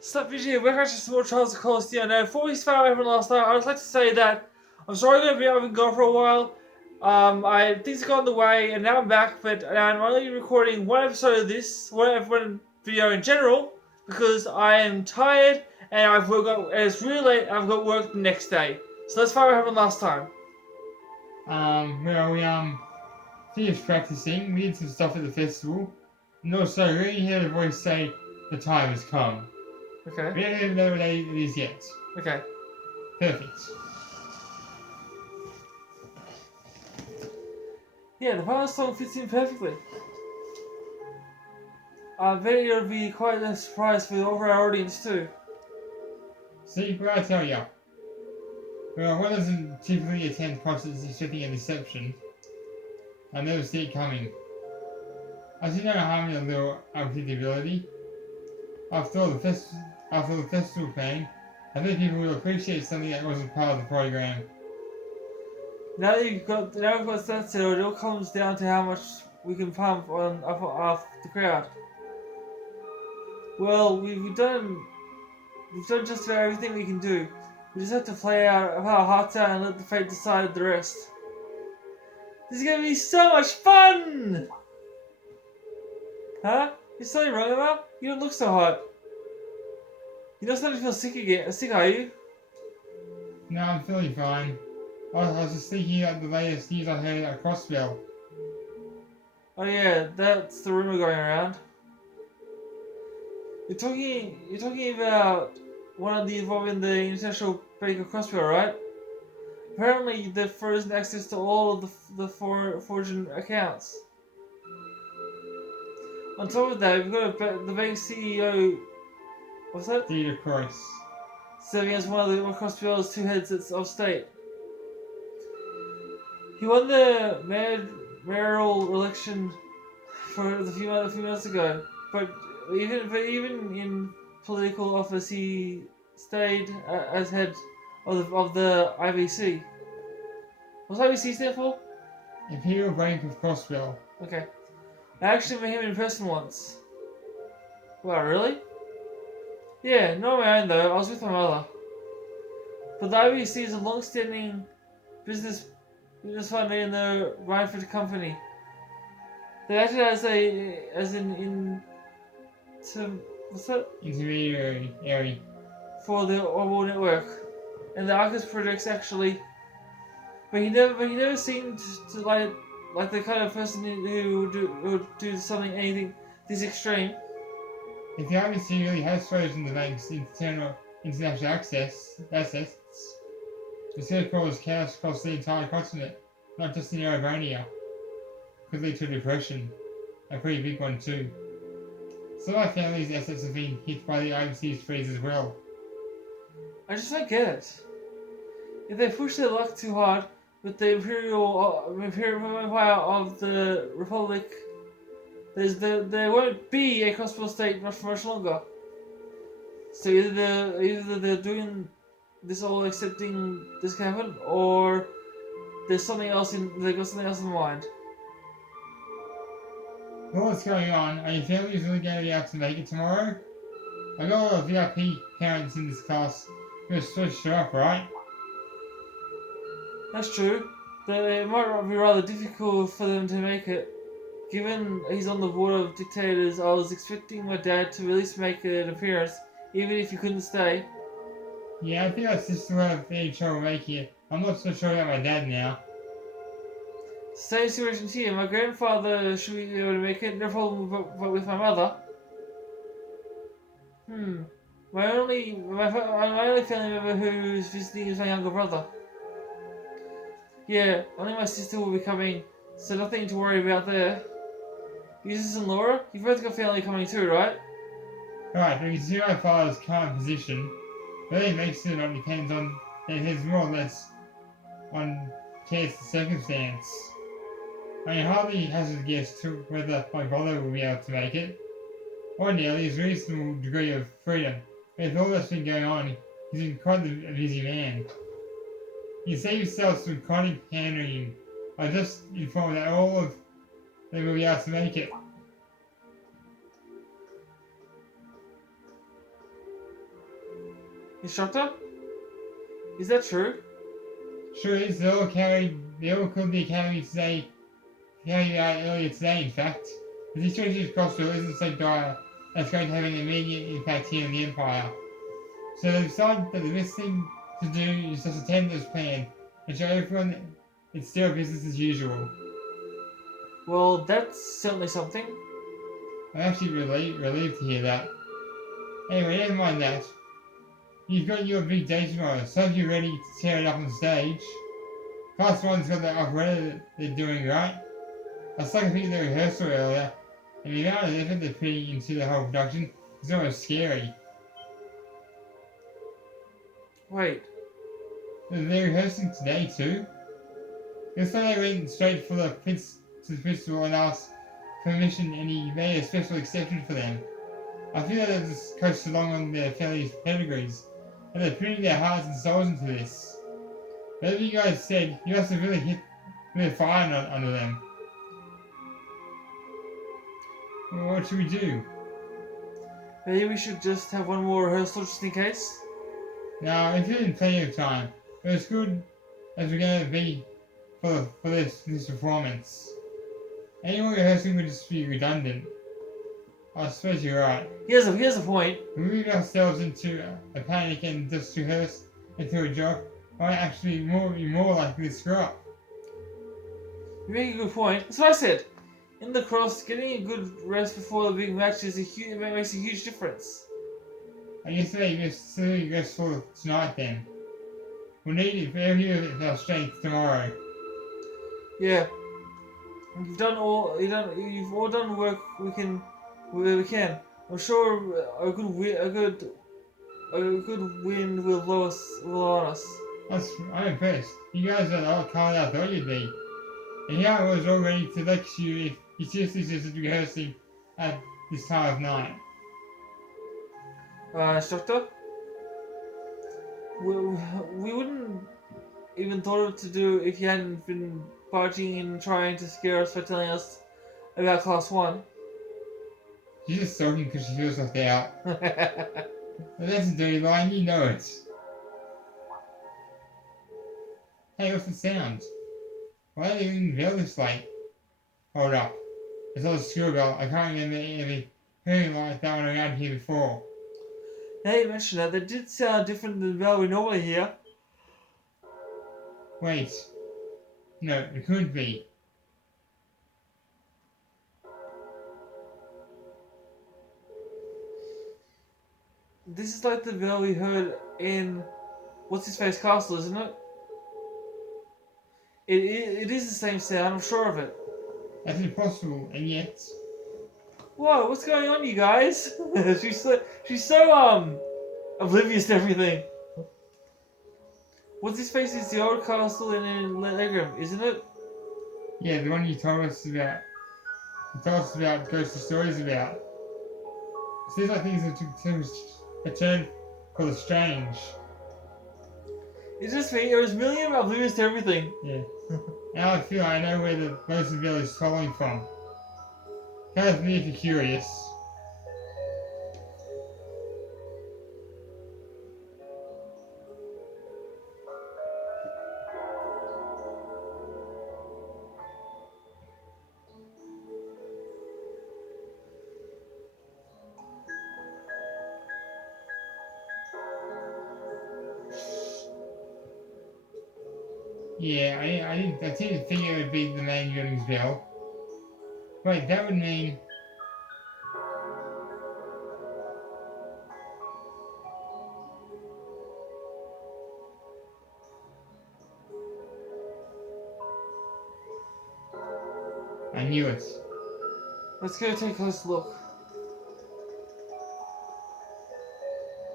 Stop Virginia, we're actually small Charles of Colosseum. Now, before we start what happened last night, I'd just like to say that I'm sorry I'm going to be out and go for a while. Things got in the way, and now I'm back, but I'm only recording one episode of this, one video in general, because I am tired and and it's really late. And I've got work the next day. So let's find what happened last time. Well, we finished practicing. We did some stuff at the festival, and also we only heard a voice say the time has come. Okay. We don't even know what day it is yet. Okay. Perfect. Yeah, the final song fits in perfectly. I bet it'll be quite a surprise for over our audience too. See, what I tell ya. Well, one doesn't typically attend concerts expecting a deception. I never see it coming. I see no harm in a little unpredictability. After all, after the festival thing, I think people will appreciate something that wasn't part of the program. Now we've got that settled, it all comes down to how much we can pump on off the crowd. Well, we've done just about everything we can do. We just have to play our hearts out and let the fate decide the rest. This is gonna be so much fun! Huh? Is something wrong, Emma? You don't look so hot. You're not starting to feel sick again. Sick, are you? No, I'm feeling fine. I was just thinking about the latest news I heard at Crossville. Oh yeah, that's the rumor going around. You're talking about one of the involving the International Bank of Crossville, right? Apparently, they've frozen access to all of the forging accounts. On top of that, we've got the bank's CEO. What's that? Data Cross. Serving as one of the Crossville's two heads of state. He won the mayoral election for a few months ago, but even in political office, he stayed as head of the IBC. What's IBC stand for? Imperial Bank of Crossville. Okay. I actually met him in person once. Wow, really? Yeah, not on my own though. I was with my mother. But the IBC is a long-standing business fund in the Rhineford Company. They acted what's that? Intermediary. For the Orbital Network, and the Arcus projects actually. But he never seemed to like the kind of person who would do anything this extreme. If the IBC really has frozen the bank's international assets, it's going to cause chaos across the entire continent, not just in Erebania. Could lead to depression, a pretty big one too. Some of my family's assets have been hit by the IBC's freeze as well. I just don't get it. If they push their luck too hard with the Imperial Empire of the Republic, there won't be a Crossville state for much longer. So either they're doing this all accepting this can happen, or they've got something else in mind. With what's going on, are your families really going to be able to make it tomorrow? I got a lot of VIP parents in this class who are supposed to show up, right? That's true. It might be rather difficult for them to make it. Given he's on the board of dictators, I was expecting my dad to at least make an appearance, even if he couldn't stay. Yeah, I think my sister will have any trouble making it. I'm not so sure about my dad now. Same situation here. My grandfather should be able to make it, no problem but with my mother. My only family member who's visiting is my younger brother. Yeah, only my sister will be coming, so nothing to worry about there. Eustace and Laura, you've both got family coming too, right? Right, but you see my father's current position, whether he makes it or not depends on, it depends more or less on case and circumstance. I mean, hardly hazard a guess to whether my brother will be able to make it. Ordinarily, there's a reasonable degree of freedom, but with all that's been going on, he's been quite a busy man. He saved himself some chronic pandering. I just informed that all of them will be able to make it. Instructor? Is that true? Sure is, they all called the academy today, carried out earlier today, in fact. The situation of Crossville isn't so dire that's going to have an immediate impact here in the Empire. So they decided that the best thing to do is just attend as planned and show everyone it's still business as usual. Well, that's certainly something. I'm actually relieved to hear that. Anyway, never mind that. You've got your big day tomorrow, so you're ready to tear it up on stage. Class 1's got the operetta that they're doing, right? I was looking at the rehearsal earlier, and the amount of effort they're putting into the whole production is almost scary. Wait, They're rehearsing today too? Looks like they went straight to the principal and asked permission, and he made a special exception for them. I feel like they've just coached along on their family's pedigrees, and they're putting their hearts and souls into this. Whatever you guys said, you must have really hit the fire under them. Well, what should we do? maybe we should just have one more rehearsal just in case? Now, if you're in plenty of time, but as good as we're going to be for this performance. Any more rehearsing would just be redundant. I suppose you're right. Here's a point. We move ourselves into a panic and just rehearse until a job might actually be more likely to screw up. You make a good point. That's what I said. In the cross, getting a good rest before the big match makes a huge difference. I guess they must really restful tonight then. We'll need every of our strength tomorrow. Yeah. You've all done work we can. I'm sure a good wind will blow on us. I'm impressed. You guys are a lot calmer than I thought you'd be. And here I was all ready to lecture you if you seriously just rehearsing at this time of night. Instructor? We wouldn't even thought of to do if you hadn't been barging in trying to scare us by telling us about Class 1. She's just sulking because she feels left out. But that's a dirty line, you know it. Hey, what's the sound? Why are they ringing the bell this late? Hold up. It's not a schoolbell. I can't remember ever hearing like that one around here before. Now you mention that, that did sound different than the bell we normally hear. Wait. No, it couldn't be. This is like the bell we heard in What's-His-Face Castle, isn't it? It is the same sound, I'm sure of it. That's impossible, and yet... Whoa, what's going on, you guys? she's so oblivious to everything. What's-His-Face is the old castle in Legram, isn't it? Yeah, the one you told us about. You told us about ghostly stories about. It seems like things have taken a turn for the strange. It's just me, it was million oblivious to everything. Yeah. Now I feel I know where the Lonesome Bell is calling from. Kind of me if you're curious. Yeah, I didn't think it would be the main Young's bell. Wait, that would mean... I knew it. Let's go take a close look.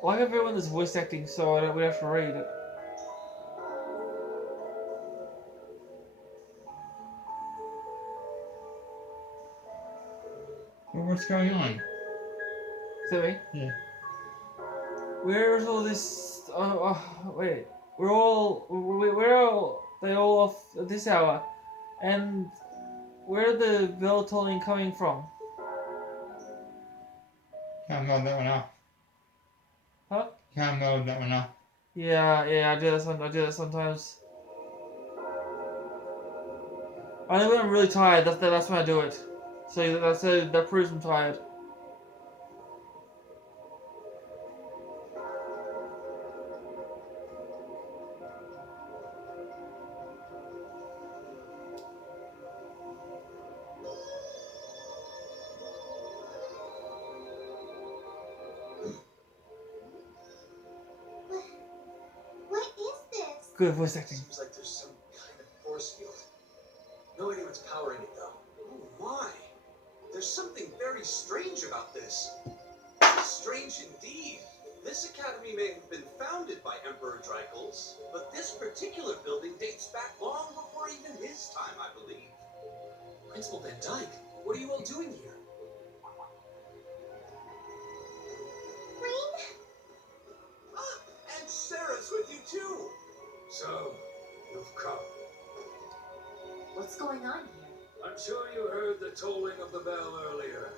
I like everyone that's voice acting so I don't have to read it. Well, what's going on? Is that me? Yeah. Where is all this? Wait. Where are they all off at this hour? And where are the bell tolling coming from? Can't hold that one up. Huh? You can't load that one up. Yeah, I do that. I do that sometimes. Only when I'm really tired. That's when I do it. So that proves I'm tired. What is this? Good voice acting. Seems like there's some kind of force field. No idea what's powering it though. Oh my! There's something very strange about this. Strange indeed. This academy may have been founded by Emperor Dracula, but this particular building dates back long before even his time, I believe. Principal Van Dyke, what are you all doing here? Rain? Ah, and Sarah's with you too. So, you've come. What's going on here? I'm sure you heard the tolling of the bell earlier.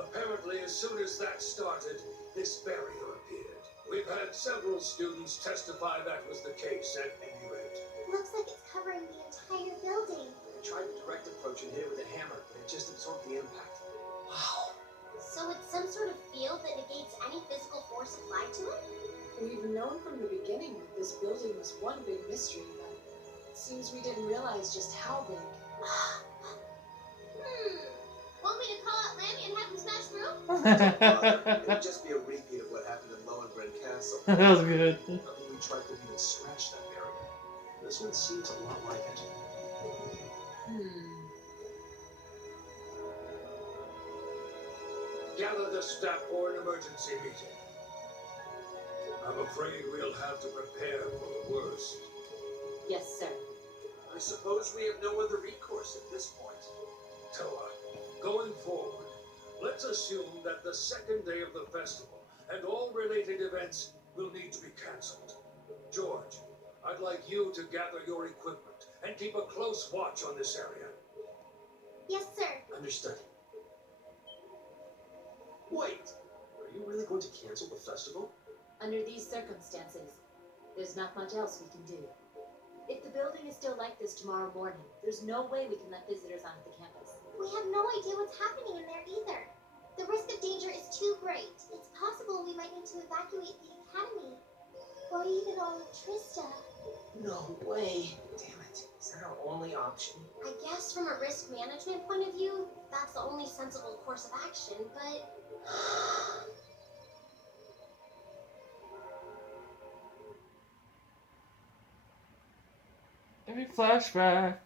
Apparently, as soon as that started, this barrier appeared. We've had several students testify that was the case at any rate. Looks like it's covering the entire building. I tried the direct approach and hit it with a hammer, but it just absorbed the impact. Wow. So it's some sort of field that negates any physical force applied to it? We've known from the beginning that this building was one big mystery, but it seems we didn't realize just how big. Want me to call out Lammy and have him smash through? It'll just be a repeat of what happened in Lohengrin Castle. That was good. Nothing we tried could even scratch that barrier. This one seems a lot like it. Gather the staff for an emergency meeting. I'm afraid we'll have to prepare for the worst. Yes, sir. I suppose we have no other recourse at this point. Toa, going forward, let's assume that the second day of the festival and all related events will need to be cancelled. George, I'd like you to gather your equipment and keep a close watch on this area. Yes, sir. Understood. Wait, are you really going to cancel the festival? Under these circumstances, there's not much else we can do. If the building is still like this tomorrow morning, there's no way we can let visitors onto the campus. We have no idea what's happening in there either. The risk of danger is too great. It's possible we might need to evacuate the academy. Or even all of Trista. No way. Damn it. Is that our only option? I guess from a risk management point of view, that's the only sensible course of action, but... Maybe flashback.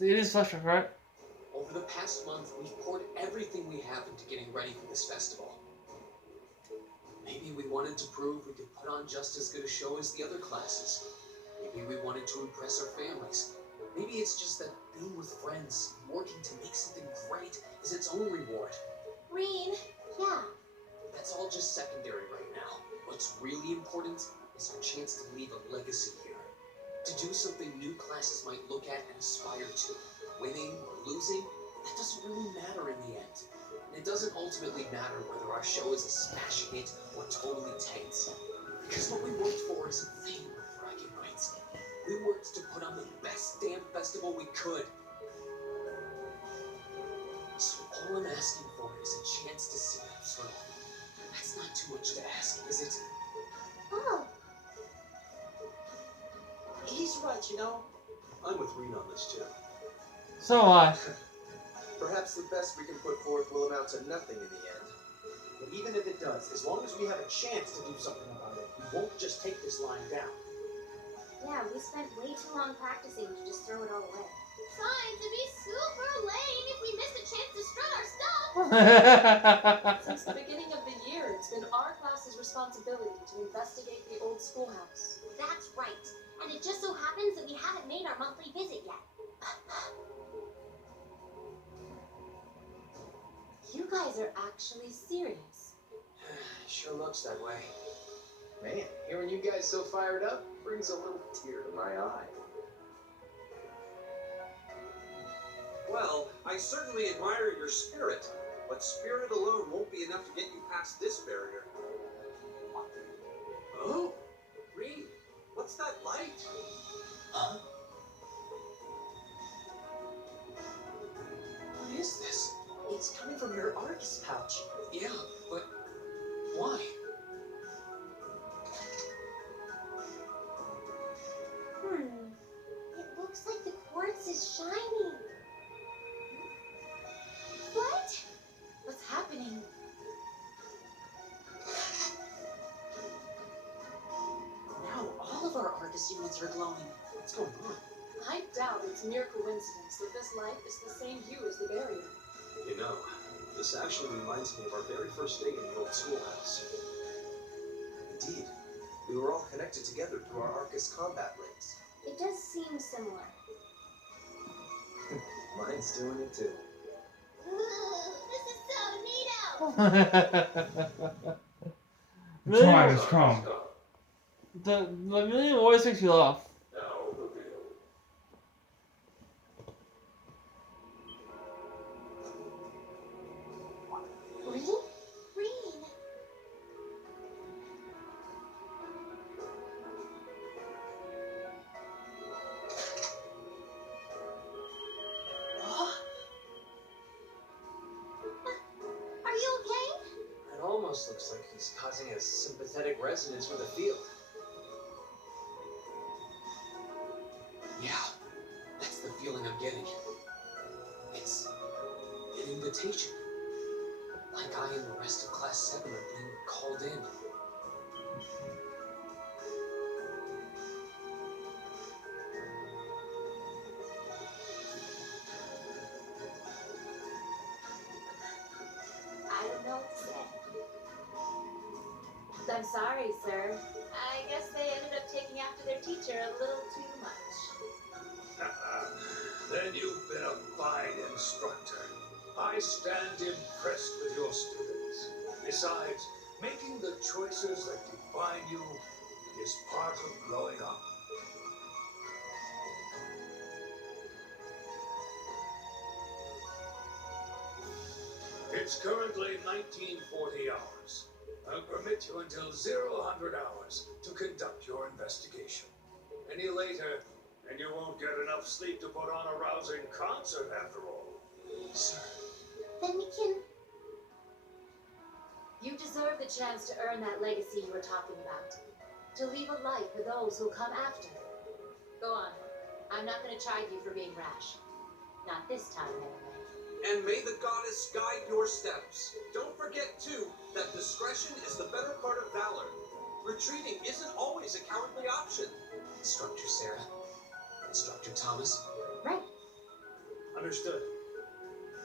It is flashback, right? Over the past month, we've poured everything we have into getting ready for this festival. Maybe we wanted to prove we could put on just as good a show as the other classes. Maybe we wanted to impress our families. Maybe it's just that being with friends, working to make something great, is its own reward. Reen, yeah. That's all just secondary right now. What's really important is our chance to leave a legacy here. To do something new classes might look at and aspire to. Winning or losing, that doesn't really matter in the end. And it doesn't ultimately matter whether our show is a smash hit or totally tanked. Because what we worked for isn't fame or bragging rights. We worked to put on the best damn festival we could. So all I'm asking for is a chance to see that through. That's not too much to ask, is it? Oh, He's right, you know. I'm with Reen on this, too. So am I. Perhaps the best we can put forth will amount to nothing in the end. But even if it does, as long as we have a chance to do something about it, we won't just take this line down. yeah, we spent way too long practicing to just throw it all away. Signs, it'd be super lame if we missed a chance to strut our stuff! Since the beginning of the year, it's been our class's responsibility to investigate the old schoolhouse. That's right. And it just so happens that we haven't made our monthly visit yet. You guys are actually serious. Sure looks that way. Man, hearing you guys so fired up brings a little tear to my eye. Well, I certainly admire your spirit, but spirit alone won't be enough to get you past this barrier. Arcus units are glowing. What's going on? I doubt it's mere coincidence that this light is the same hue as the barrier. You know, this actually reminds me of our very first day in the old schoolhouse. Indeed, we were all connected together through our Arcus combat links. It does seem similar. Mine's doing it too. Ooh, this is so neato! The Really? time has come. The million always makes me laugh. Green? Green. Are you okay? It almost looks like he's causing a sympathetic resonance with the field. Yeah, that's the feeling I'm getting. It's an invitation. Like I and the rest of Class 7 are being called in. I don't know what to say. I'm sorry, sir. I guess they ended up taking after their teacher a little too much. Then you've been a fine instructor. I stand impressed with your students. Besides, making the choices that define you is part of growing up. It's currently 1940 hours. I'll permit you until 00 hours to conduct your investigation. Any later, and you won't get enough sleep to put on a rousing concert after all. Sir, Then we can. You deserve the chance to earn that legacy you were talking about. To leave a light for those who'll come after. Go on. I'm not going to chide you for being rash. Not this time, anyway. And may the goddess guide your steps. Don't forget, too, that discretion is the better part of valor. Retreating isn't always a cowardly option. Instructor Sarah, Instructor Thomas. Right. Understood.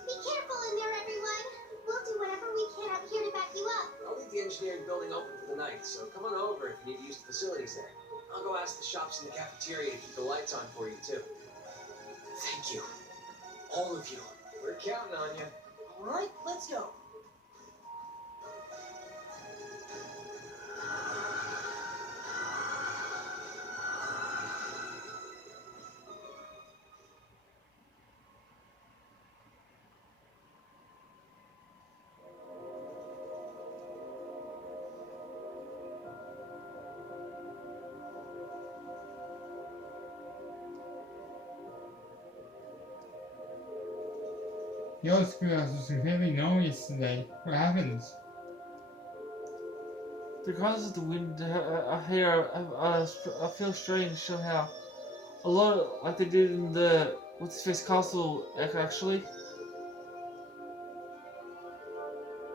Be careful in there, everyone. We'll do whatever we can out here to back you up. I'll leave the engineering building open for the night, so come on over if you need to use the facilities there. I'll go ask the shops in the cafeteria to keep the lights on for you, too. Thank you. All of you. We're counting on you. All right, let's go. The old schoolhouse was completely normal yesterday. What happened? Because of the wind, I hear, I feel strange somehow. A lot like they did in the What's His Face Castle, actually.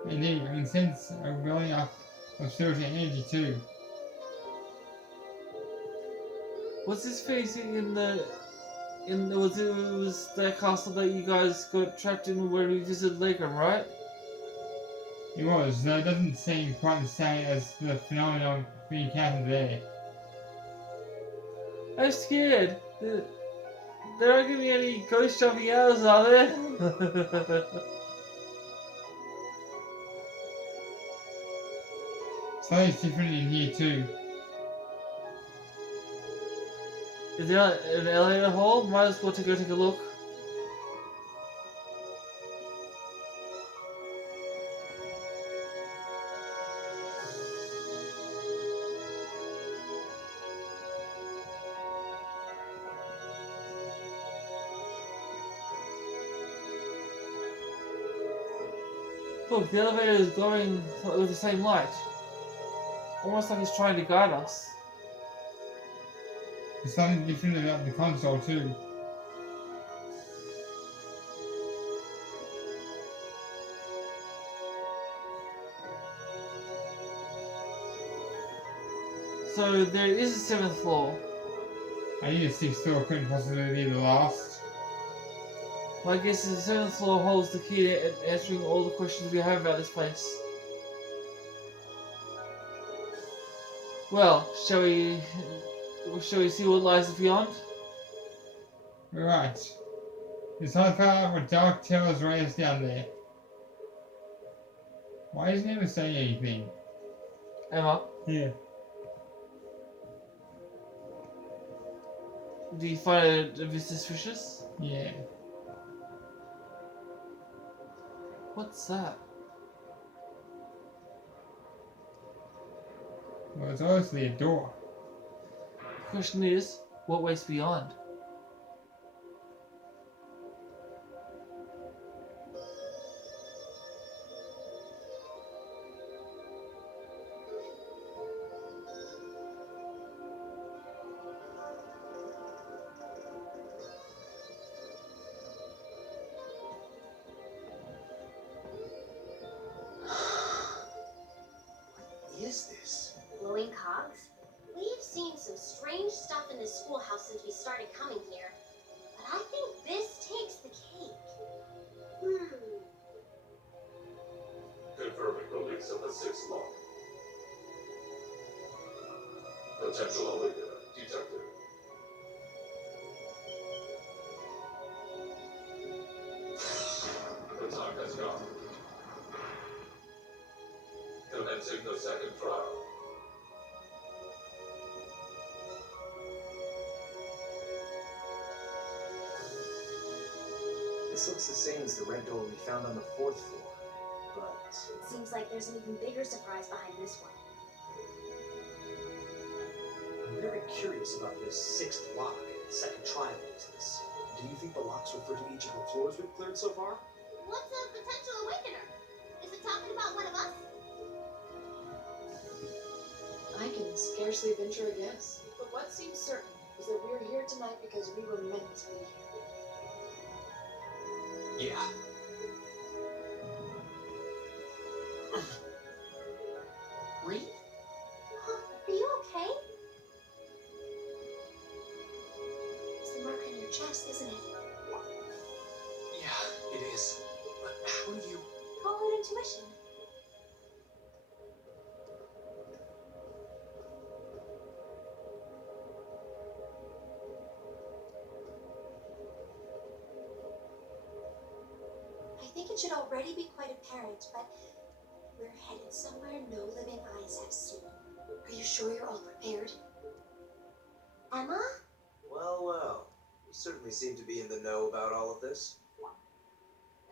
Indeed, I can sense a building up of spiritual energy too. What's His Face in the it was that castle that you guys got trapped in when we visited Lakeram, right? It was, though it doesn't seem quite the same as the phenomenon we encountered there. I'm scared. There aren't gonna be any ghost jumping out, are there? Something's different in here too. Is there an elevator hole? Might as well go take a look. Look, the elevator is glowing with the same light. Almost like it's trying to guide us. There's something different about the console too. So there is a 7th floor. I knew the 6th floor couldn't possibly be the last. Well, I guess the 7th floor holds the key to answering all the questions we have about this place. Well, shall we see what lies beyond? Right. This whole far with dark tales raised down there. Why isn't he saying anything? Emma, Yeah. do you find it a bit suspicious? Yeah. What's that? Well, it's obviously a door. The question is, what waits beyond? What is this? Glowing cogs? We've seen some strange stuff in this schoolhouse since we started coming here. But I think this takes the cake. Confirming release of the 6th lock. Potential awakener detected. The time has gone. Commencing the 2nd trial. This looks the same as the red door we found on the 4th floor, but It seems like there's an even bigger surprise behind this one. I'm very curious about this 6th lock and 2nd trial business. Do you think the locks refer to each of the floors we've cleared so far? What's a potential awakener? Is it talking about one of us? I can scarcely venture a guess. But what seems certain is that we're here tonight because we were meant to be here. Yeah. Reed? Are you okay? It's the mark on your chest, isn't it? Yeah, it is. But how do you... Call it intuition. I think it should already be quite apparent, but we're headed somewhere no living eyes have seen. Are you sure you're all prepared? Emma? Well, well. You certainly seem to be in the know about all of this.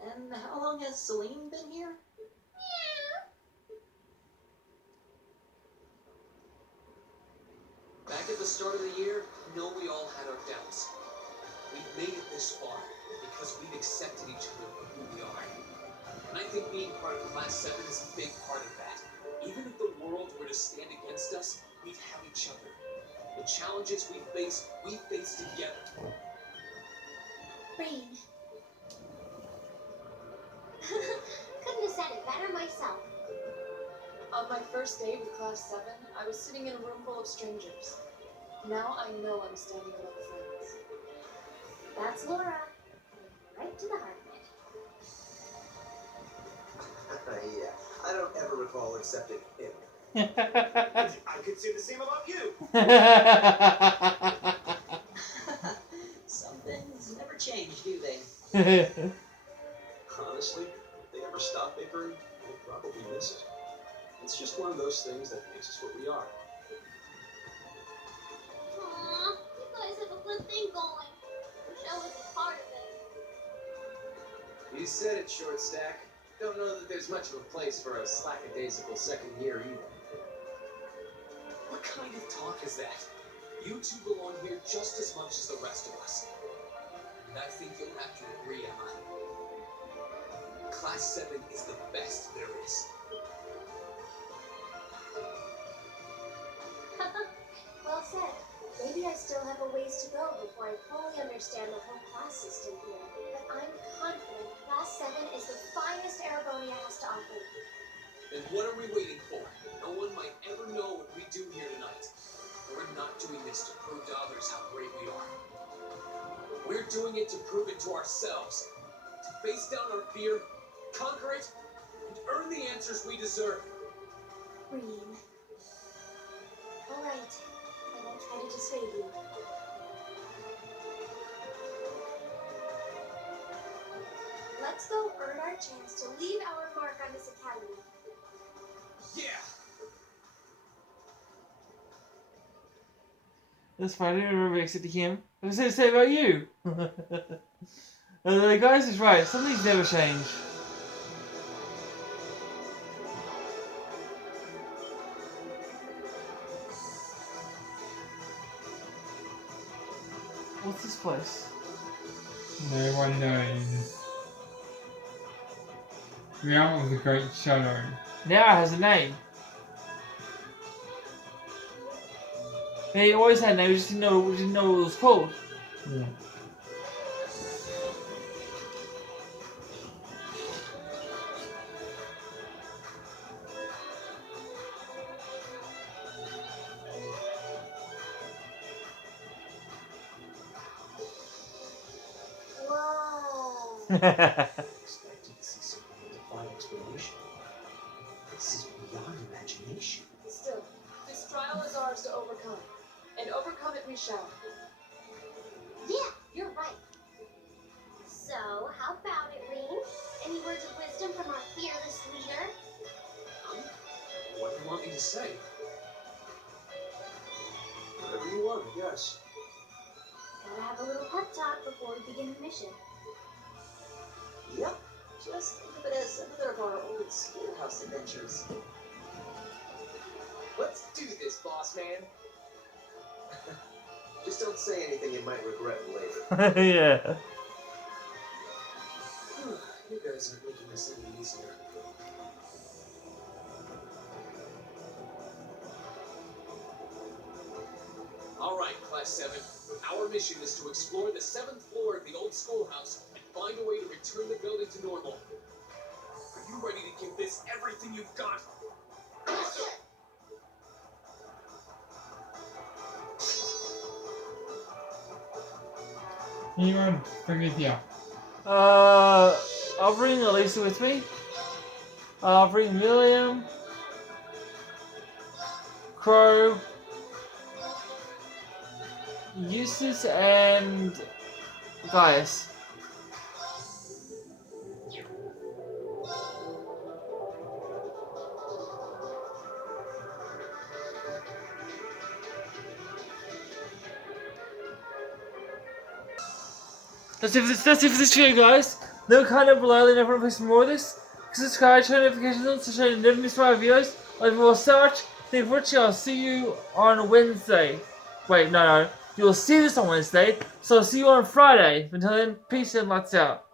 And how long has Celine been here? Back at the start of the year, I know we all had our doubts. We've made it this far because we've accepted each other for who we are. And I think being part of Class 7 is a big part of that. Even if the world were to stand against us, we'd have each other. The challenges we face together. Rain. Couldn't have said it better myself. On my first day with Class 7, I was sitting in a room full of strangers. Now I know I'm standing among friends. That's Laura. Right to the heart of it. Yeah, I don't ever recall accepting him. I could say the same about you. Some things never change, do they? Honestly, if they ever stop bickering, we'll probably miss it. It's just one of those things that makes us what we are. Aw, you guys have a good thing going. Wish I was a part of it. You said it, Short Stack. Don't know that there's much of a place for a slackadaisical second year either. What kind of talk is that? You two belong here just as much as the rest of us. And I think you'll have to agree, Emma. Class 7 is the best there is. Well said. Maybe I still have a ways to go before I fully understand the whole class system here. But I'm confident Class 7 is the finest Aragonia has to offer. Then what are we waiting for? No one might ever know what we do here tonight. Or it not doing this to prove to others how great we are. We're doing it to prove it to ourselves. To face down our fear, conquer it, and earn the answers we deserve. Reem. Alright, I won't try to dissuade you. Let's go earn our chance to leave our mark on this academy. Yeah! That's fine, I don't remember except him. I was going to say about you. The guys is right, some things never change. What's this place? No one knows. The Realm of the Great Shadow. Now it has a name. They always had a name, we just didn't know what it was called. Yeah. Whoa. Expected to see some divine explanation. This is beyond imagination. Still, this trial is ours to overcome. And overcome it we shall. Yeah, you're right. So, how about it, Reem? Any words of wisdom from our fearless leader? What do you want me to say? Whatever you want, I guess. Gotta have a little pep talk before we begin the mission. Yep. Just think of it as another of our old schoolhouse adventures. Let's do this, boss man. Just don't say anything you might regret later. Yeah. You guys aren't making this any easier. Alright, Class 7. Our mission is to explore the 7th floor of the old schoolhouse and find a way to return the building to normal. Are you ready to give this everything you've got? Anyone bring it here? I'll bring Elisa with me. I'll bring William, Crow, Eustace, and Gaius. That's it for this video, guys. Leave a comment below, let everyone play some more of this. Subscribe, turn notifications on so you never miss my videos. I love you all so much. Thank you for watching. I'll see you on Wednesday. Wait, no. You'll see this on Wednesday, so I'll see you on Friday. Until then, peace and lights out.